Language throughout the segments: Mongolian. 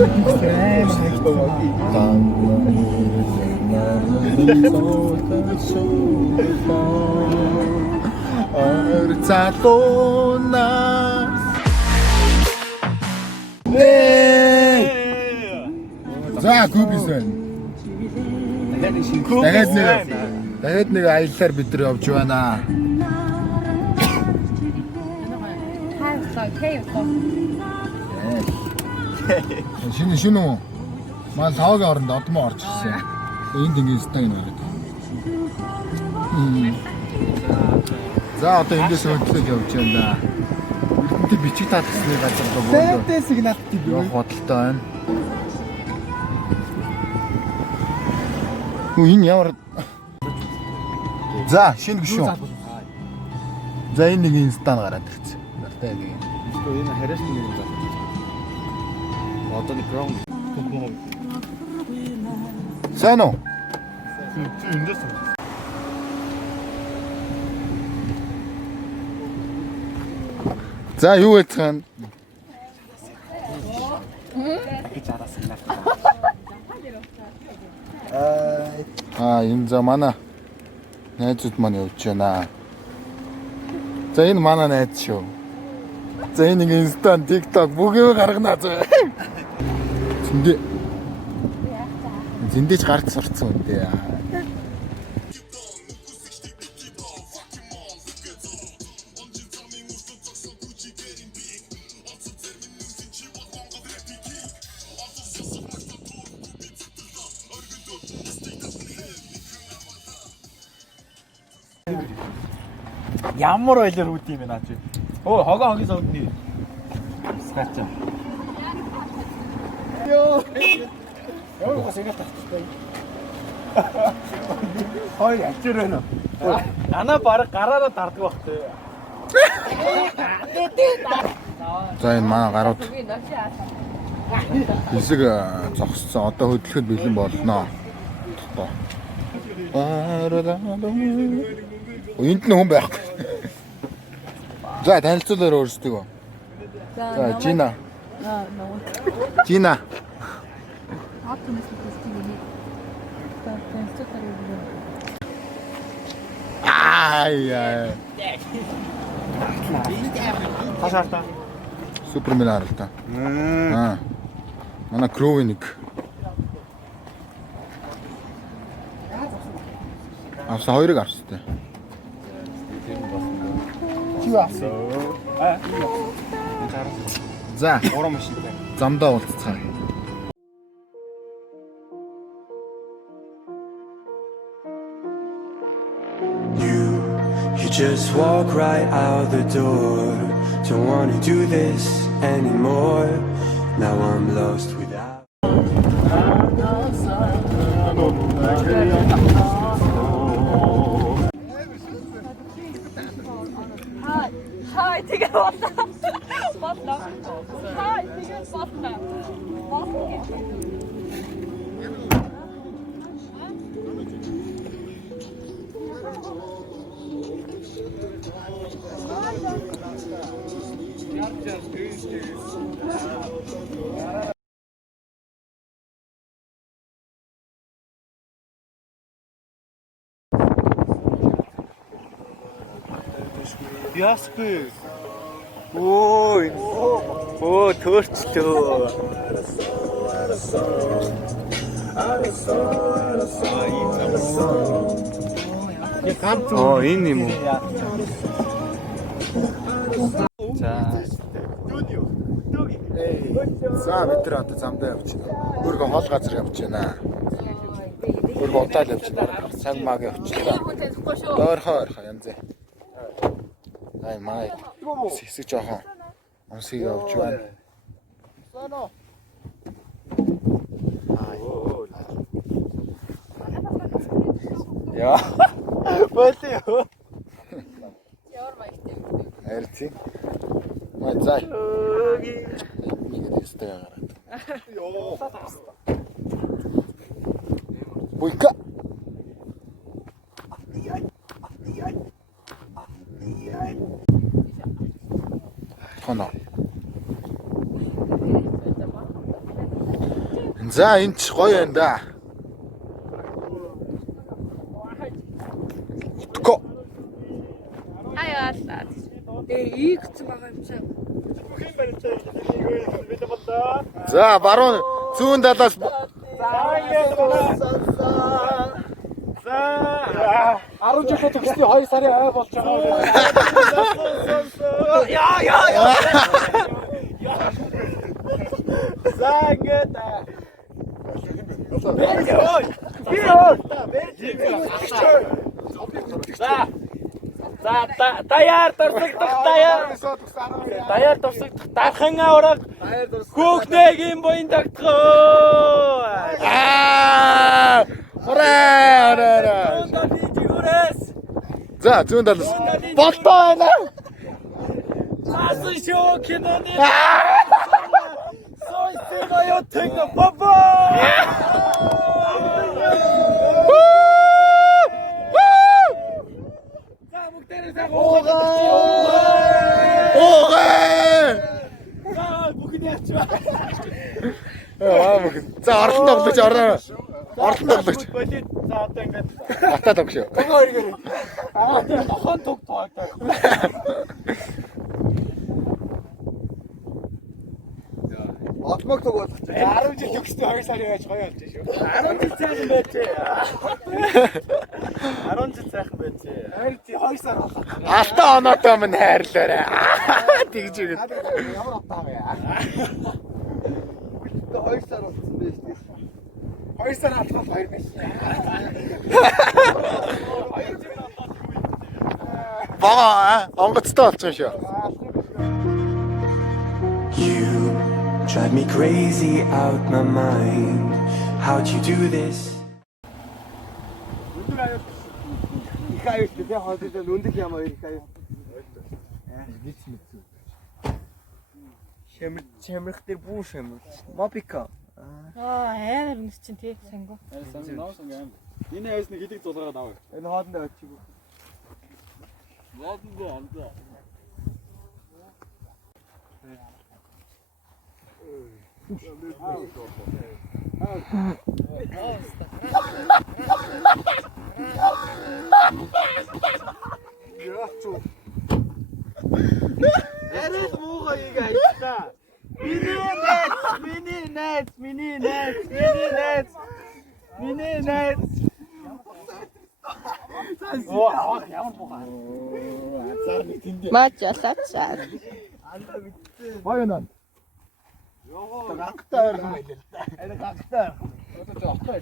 За Кубис байна. Дахиад нэг аяллаар бид нар явж байна. Шинэ үү? Маань лоогийн оронд одмоо орж ирсэн. Энд ингээд стаг нэрээд. За одоо эндээс хөдлөж явж байна. Эрдэнэт бичиг татсны газар доо. Зайтай сигнал тийм юу? Бодолтой байна. Энэ ямар за шинэ гişүн. За энэ нэг инстан гараад ирсэн. Нартай нэг. Энэ хараас нэг юм байна. Одоо нэг граунд. Сайн уу? Эндээс. За юу яцхан? Энэ за манай найзууд маань явж байна. За энэ манай найз шүү. За энэ нэг инстан, TikTok бүгд гаргана зөө. Зэндэж гарч сурцсан үндэ. Ямар ойлор үүд юм бэ наач. Өө хогийн савдны. Скачаа. Йоо. Йоо гасэга тахтай. Хой ачирэн. Ана баг гараараа дарддаг багтай. За энэ манай гарууд хэсэг зогссон. Одоо хөдлөхөд бэлэн болноо. Энд нь хүн байхгүй. За танилцуулаар өөрсдөө. За Жина. Жина. Ай. Хашаарта. Супермен харалта. Манай Кровиник. Авсан хоёрыг австай. За, уран машинтай. Замдаа уулзцаа. You just walk right out the door. Don't wanna do this anymore. Now I'm lost without. Hi, тэгээ бодлоо. Бодлоо. Hi, тэгээ бодлоо. Яспер. Ой. Оо, төрчлөө. Энэ юм уу? За. За бид нар одоо замдаа явж байна. Өөргөө хол газар явж байна. Өөргөө удаал явж байна. Сайн маг явж байна. Ойрхоо янз. Ай май. Хэсэг жоохон онсыг явж байна. Яа. Болио. Ямар маягтай. Арти. Май зай. Нэг дэстэй гараад. Йоо. Буйка. Хоно. За энэ ч гоё юм да. Тко. Аяалаа. Ийм гэсэн байгаа юм шиг. За баруун зүүн талаас За 10 жилийн төгсний 2 сарын ой болж байгаа. Яа. За ингээд За даяар дурсагдах даяар дурсагдах дархан авраг хүүхнээгийн буян тогтгоо. Ороо. За зүүн талаас болтоо байна. Асан шүү киноны. Сойсоо ёо тэг папа. За орлон тоглож ороо. Орлон тоглож. За одоо ингээд Батаа тогшоо. хоёргээр. Тийм тохон туг тоотой. Отмог тоглох. 10 жил төгсдөө 2 сарын байж гоё болж шүү. 10 жил цайхан байжээ. 10 жил цайхан байжээ. 2 сар болоо. Алтан оноотой минь хайрлаарай. Тэгж үгээд. Ямар атаа яа. 2 сар болсон байж тийм. 2 сар алхах 2 биш. Бага онгоцтой болчихсон шүү. You drive me crazy out my mind. How'd you do this? Их аюул тий хоолой өндөр юм аа их аюул. Шэмрэх дээр бүү шэмрэх. Мопика. Амар үнэс чинь тий сангу. Энэ хайс нэг хилэг зулгаад аваа. Энэ хоолндоо очив. Арай муугаа ийгаа. Миний найз. Оо ямар муугаа. Мачалацаа. Гоё наа. Гангтай байх юм байлээ. Энэ гагтай. Одоо оттой.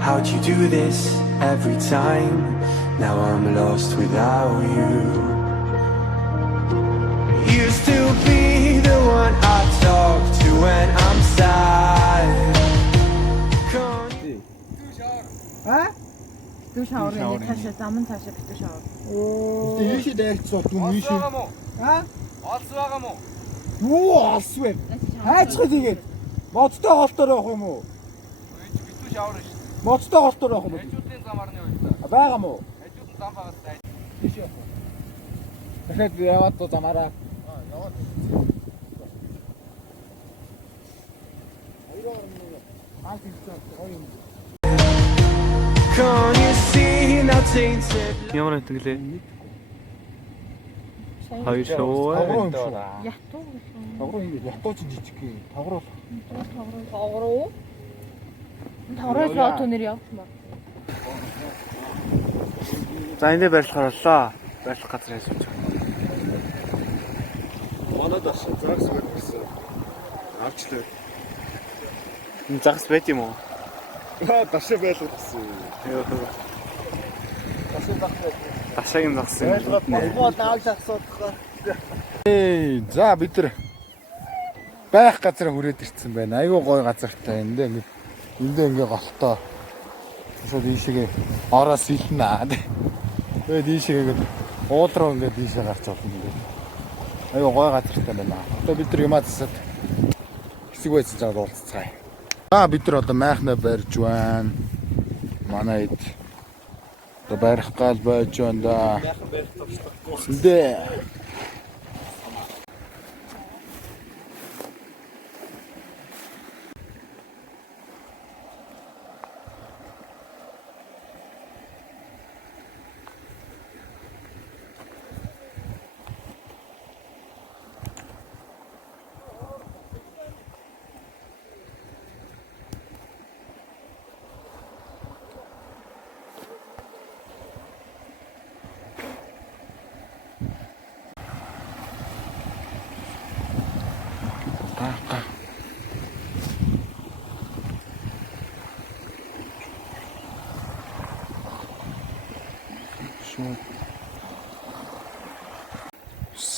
How'd you do this every time? Now I'm lost without you. Used to be the one I talk to when I'm sad. Битүү шавар энэ таашаа заман таашаа битүү шавар. Ийшээ дайрцсан юм ийшээ. Олс байгаа мó? Юу алсвэ? Хайцгаа тэгээд модтой холтоор явах юм уу? Битүү шавар шүү. Модтой холтоор явах юм уу? Хажуудын замаар нь байлаа. Байгаа мó? Хажууд зам байгаас тай. Дахиад яваад тоо замаараа. Can't you see now tainted? Ямар нэтгэлээ? Хоёр шоо. Ятуу. Тавруу ингэ ятууч жижиг гээ. Тавруу. Тавруу. Тавруу лото нэр явсан ба. За энэ барилахаар боллоо. Барилах газар хайж байна. Манад аш загс байсан. Авчлаа. Энэ загас байт юм уу? Дашаа байлгах гэсэн. Дашааг нь загсан. Болгоо нааг шахсуудах. За бид нар байх газар хүрээд ирсэн байна. Айгүй гоё газартай. Эндээ ингээ голтоо. Шууд ийшээгээ ороо сэлнэ. Тэгээд ийшээгээ Уул руу ингээд дийшээ гарч болно ингээд. Аюу гой газартай байна. Одоо бид нар юмаа засаад хэсэг байцаж байгаа уулзцгаая. Бид нар одоо майхнаа барьж байна. Манай ид одоо барих гал байж байна да. Яахан барих товчлохгүй. Үндэ.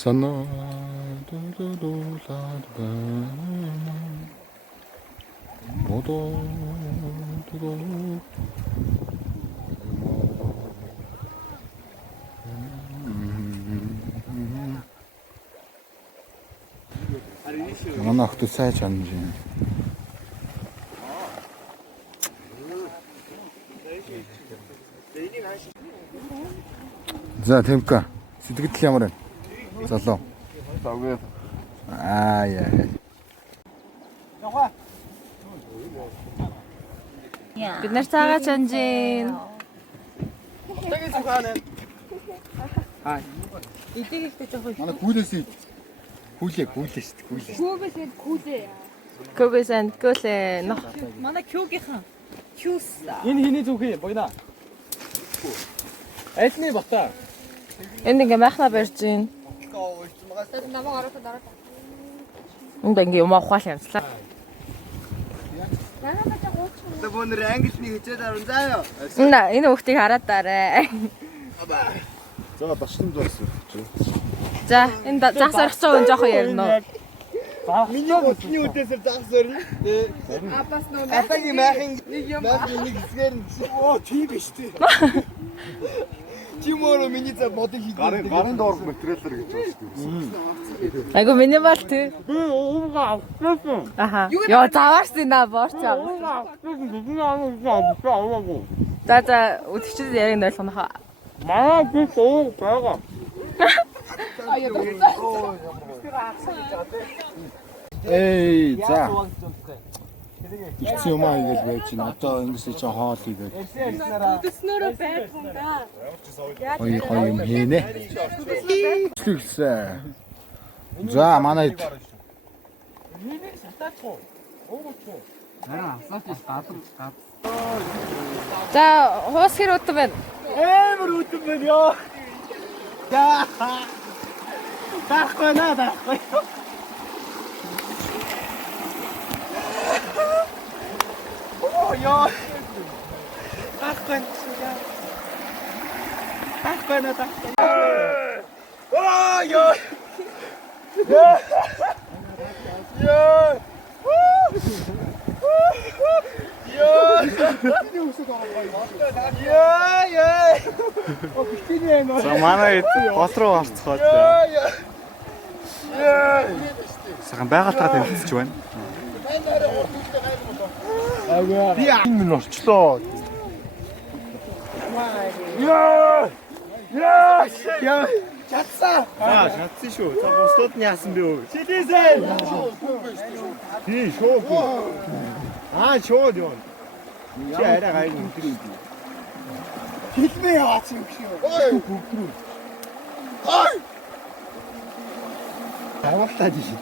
Sana dudular ben Modo Манай охт сайн чанж юм. За Тэмка сэтгэл ямар байна? Залуу. Завгүй. Яа. Бид нар цагаа чанжин. Тэгэ зүхаанаа. Эдийг ихтэй жоох. Манай гүйлээс гүйлээ шүү дээ. Гүйлээ. Кубес and Куле. Манай Q-гийнхан. Q-с. Энэ хиний зүхий бойна. Эдний бата. Энд ингээ майхнаа барьж гин. Энд ингээ юм авах юмслаа. Одоо бүүнэр англи хичээд арсан заа ёо. Энэ хүүхдийг хараад дараа. За башлын дуусах чи. За энэ загс орох цаа өн жоох ярина уу? Миний өчний үдээсээр загсаар нь. Апас нөө. Апагийн майхын нэг хэсгээр нь. Оо тийм биш тий. Чиморо миний за модыг хийх. Гарын доорх материалэр гэж байна шүү дээ. Айгу минимал тий. Аха. Яа заваарсан наа борч аа. За үтгчд яриг ойлгоно хаа. Маа би суу байгаа. Эй, за. Ирсэн юм аа гэж байж байна. Одоо ингэсээ чи хоол хийгээд. Төснөрөө байсан да. Хой юм хийнэ. Чүлсэн. За манай За хуус хэр утга байна? Эмэр үтэн байна ёо. За. Байхгүй наа байхгүй. Оо ёо. Байхгүй. Байхгүй наа байхгүй. Оо ёо. Ёо. Ёо. За манай гол руу гарцгаад. Сахан байгальтайгаа тэмцэж байна. би энэ минь орчлоо. Яа. Чатсан. Шатсан шүү. За бусдууд нь яасан бэ өө? Сидисэй. Тий, шоо. Шоо ёо. Чи арай гайг өндөр. Хэлмээ яваач юм шиг. Ой, бүгдрүү. Ой! Таваалтаа жишээ.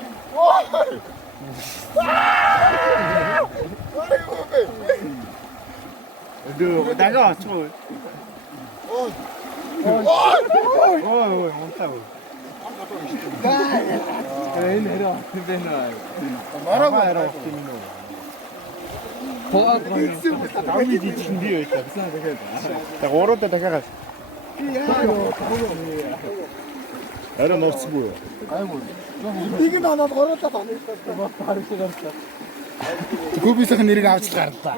Дөө дага очоо. Ой, монтаа. Энэ хэрэг байна. Мараа Араа тийм нөө. Давид ичин би байлаа. Бисаа дахиад. За гуруудаа дахиад. Араа мовцгүй. Нэг нь оноод гурлаа тоног. Гүбисийн нэрийг авч гарлаа.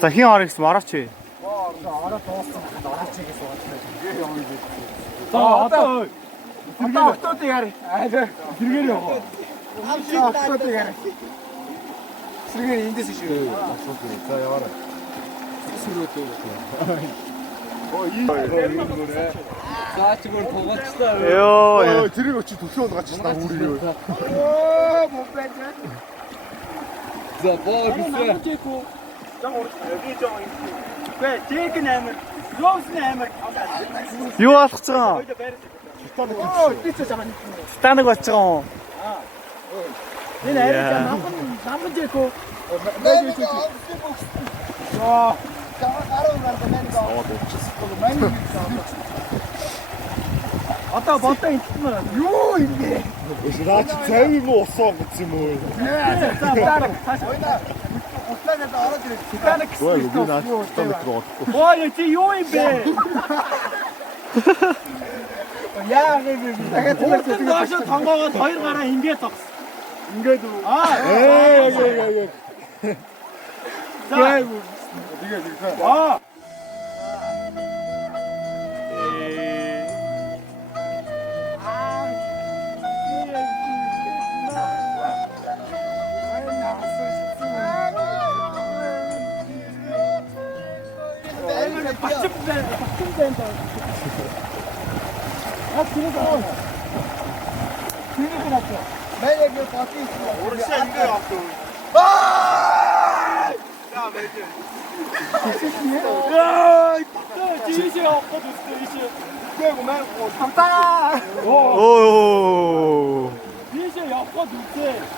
За хин орё гэсэн орооч вэ? За одоо автод яарэ. Зэргээр яваа. автод яарэ. Сэргээр эндээс шүү. За яваарай. Ёо. Тэрийг очи төлөө болгочихлаа үрээ. Оо мопед. За боо бисээ. Гэ чек нэмэр. Роуз нэмэр. Юу болох ч байгаа? Оо тийч жаа. Станаг болж байгаа юм. Энэ арай намхан дэко. Оо. Гараа гараа мэн. Одоо бодоо интмээр. Юу юм бэ? Наач цавь юм уу усаа гэсэн юм уу? За дараа. Ослаад ороод ирэх. Титаник. Ой, би наач томит руу. Ой, чи юу юм бэ? Яа гэв. Дахиад Өөртөө доошо тонгоогоод хоёр гараа ингээд тогс. ингээд үү. Ээ. За. Тэгээд Аа. Мэнэг батис. Урагшаа ингэ явдаг. 지휘실 없거든, 지휘실. 감사. Оо. 지휘실 없거든.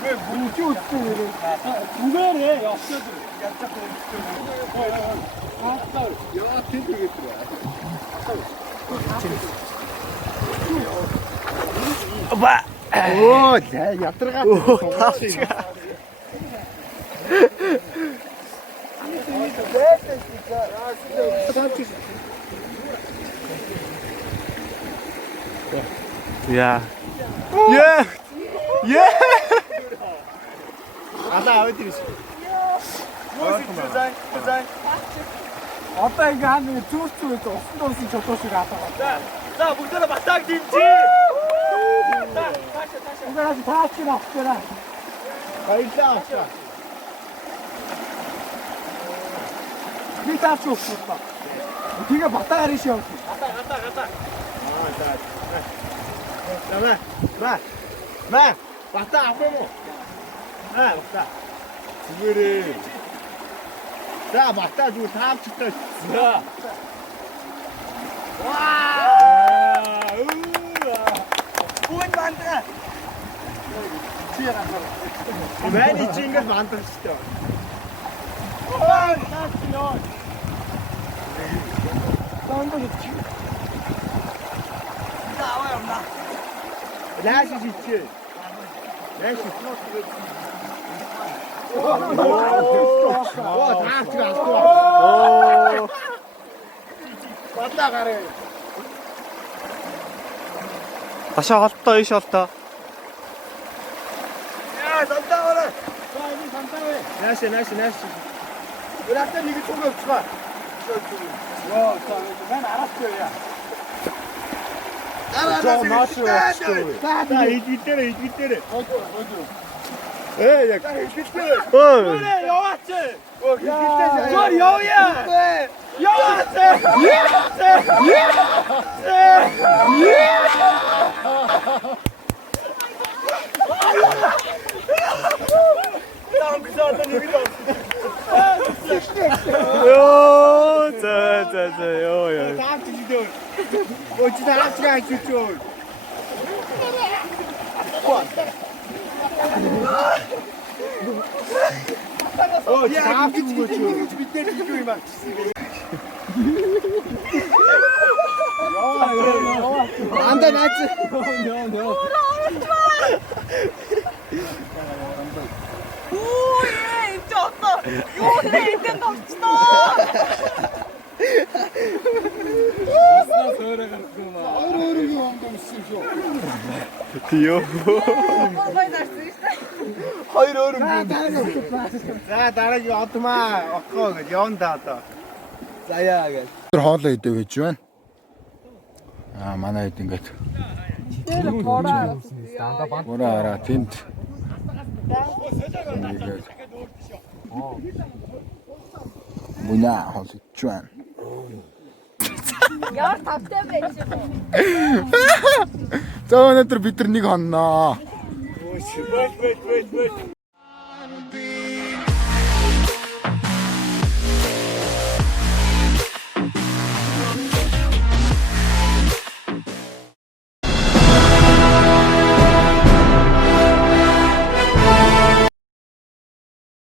왜 문지 없어? 두 배래 없어도. 야, 텐트겠더라. Ба. Оо, за ядаргаа. Яа. Яа. Яа. Алаа аваад ирсэн. Одоо ингээ хаа нэг зүрчүүд усан дуусан чулуу шиг атаа. За бүгдээ батаг димжи. Угаас таач навчраа. Баярлалаа. Би таач өгсөн. Тэгээ батагаар иш явах. Гата. Маа. Бата авах юм уу? Бата. Зүгээрээ. За бата зүг таавчтай. За. Бүүн мандра. Мэний чингэл мандах шүү. Лааш ичээ. Лааш. Оо, таач гаалтуу. Оо. Бата гараа. Ташаа холтоо иш холтоо. Яа, дандаа ороо. 나시. 그랬다 이게 총이 없지마. 난 알았어요, 야. 자, 이기때래. 에, 야, 이기때래. Ой. 그래, 여왔지. 이기때래. 저 여우야. 네. 여왔지. Ёо, за, ёо. 어찌 다 같이 가있죠. 다 같이 거죠. 밑에 이거 막. 안돼 나지. 오예 입지 왔다. 요새 입장 갑시다. Ёо. 빨리 날수 있어. Хоёр өөр юм. За дараагийн одмаа охгүй гэж явна да одоо. За яа гэж. Тэр хоолоо идэх гэж байна. Манай хэд ингээд. Бороо тэнд. Буна хоол идэж байна. Яар тавтай байж. За өнөөдөр бид нар нэг хонноо. Бэт.